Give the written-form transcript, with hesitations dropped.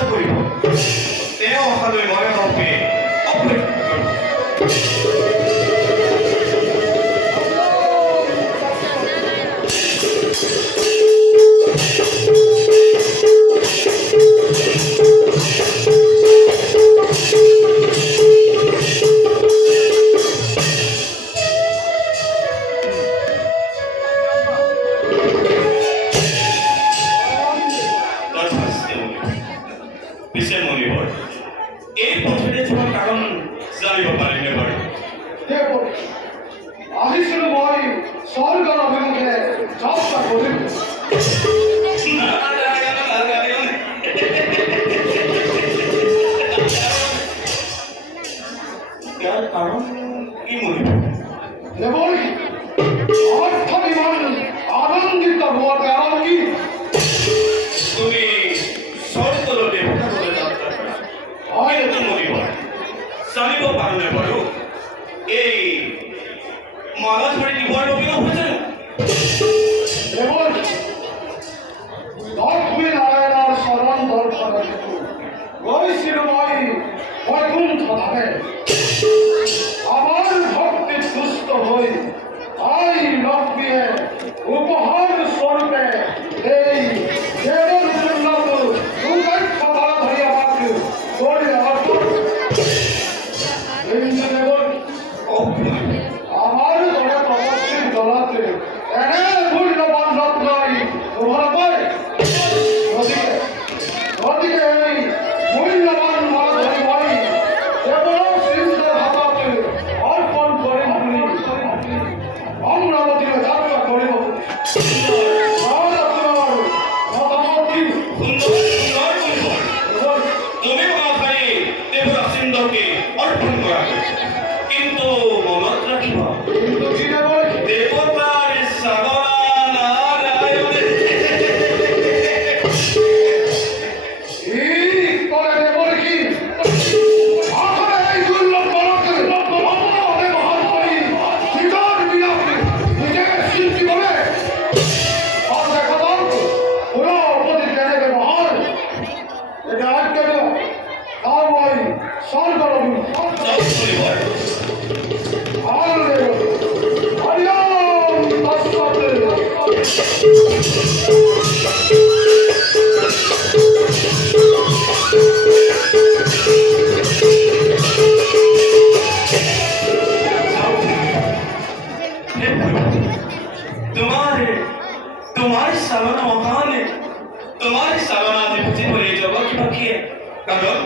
চেষ্টা কৰিব তেওঁ অহালৈ মই আপোনালোকে অপেক্ষা কৰোঁ। পিছে মনিবৰ এই পথেৰে যোৱাৰ কাৰণ জানিব পাৰিনে বাৰু? আহিছিলো মই স্বৰ্গৰ অভিমুখে যাত্ৰা কৰিম। ইয়াৰ কাৰণ কি মনিবৰ? দেৱৰ অৰ্থত ইমান আনন্দিত হোৱাৰ কাৰণ কি? তুমি স্বৰ্গলৈ দেৱতালৈ যাত্ৰা কৰা হয়তো মনিবৰ জানিব পাৰোনে বাৰু এই মালা ধৰি দিবৰ বাবেও হয় জানো? দেৱৰ লক্ষ্মী নাৰায়ণৰ চৰণ দৰ্শন গৈছিলো মই বৈকুণ্ঠধামে। আমার ভক্তি তুষ্ট হই আই লক্ষ্মীয়ে উপহার স্বরূপে এই দেবর উন্নত দুর্গাক্ষ ভাড়া ধরি আমাকে করে অর্পণ। কিন্তু দেবর আমার ধরে তপস্বীর দলাতে এনে মূল্যবান রত্নাই তোমার পায়। নদীকে এই মূল্যবান মালা ধরি মই দেবর সিদ্ধ ভাবাতে অর্পণ করে অমরাবতীর যাত্রা করিব। তুমি মহাশয়ে দেবরা সিন্ধকে অর্পণ করা কিন্তু মনত রাখিব কিন্তু কি দেবর দেবতার সাগরা নারায়ণে এই করে দেবর কি আখরে এই দুর্লভ বলকে অপরাধে মহান করি বিদার বিরাটে নিজেকে শিল্পী বলে আর দেখা দাও পুরো উপদি জেনে মহান এটা আজকে তাও ওই স্বর্গর হরিওম তৎসৎ। तुम्हारी सावना महान है, तुम्हारी सावना अधिपति बने जगह की बाकी है कारण